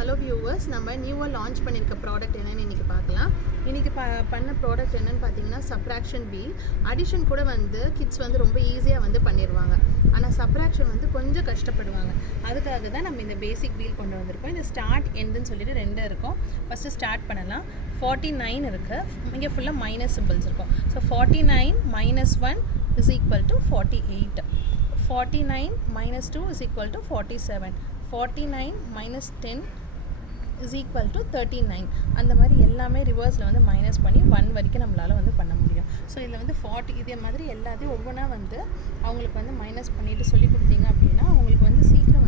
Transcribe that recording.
Hello viewers, நம்ம நியூவாக launch பண்ணியிருக்க ப்ராடக்ட் என்னென்னு இன்றைக்கி பார்க்கலாம். இன்றைக்கி பண்ண ப்ராடக்ட் என்னென்னு பார்த்தீங்கன்னா சப்ராக்ஷன் வீல். அடிஷன் கூட கிட்ஸ் ரொம்ப ஈஸியாக பண்ணிடுவாங்க. ஆனால் சப்ராக்ஷன் கொஞ்சம் கஷ்டப்படுவாங்க. அதுக்காக தான் நம்ம இந்த பேசிக் வீல் கொண்டு வந்திருக்கோம். இந்த ஸ்டார்ட் எண்டுன்னு சொல்லிட்டு 2 இருக்கும். ஃபஸ்ட்டு ஸ்டார்ட் பண்ணலாம். 49 இருக்குது. இங்கே ஃபுல்லாக மைனஸ் சிம்பிள்ஸ் இருக்கும். So 49 - 1 is equal to 48. 49 - 2 is equal to 47. 49 - 10 is equal to 39. அந்த மாதிரி எல்லாமே ரிவர்ஸில் மைனஸ் பண்ணி 1 வரைக்கும் நம்மளால் பண்ண முடியும். ஸோ இதில் 40 இதே மாதிரி எல்லாத்தையும் ஒவ்வொன்றா அவங்களுக்கு மைனஸ் பண்ணிவிட்டு சொல்லி கொடுத்தீங்க அப்படின்னா அவங்களுக்கு சீக்கிரம்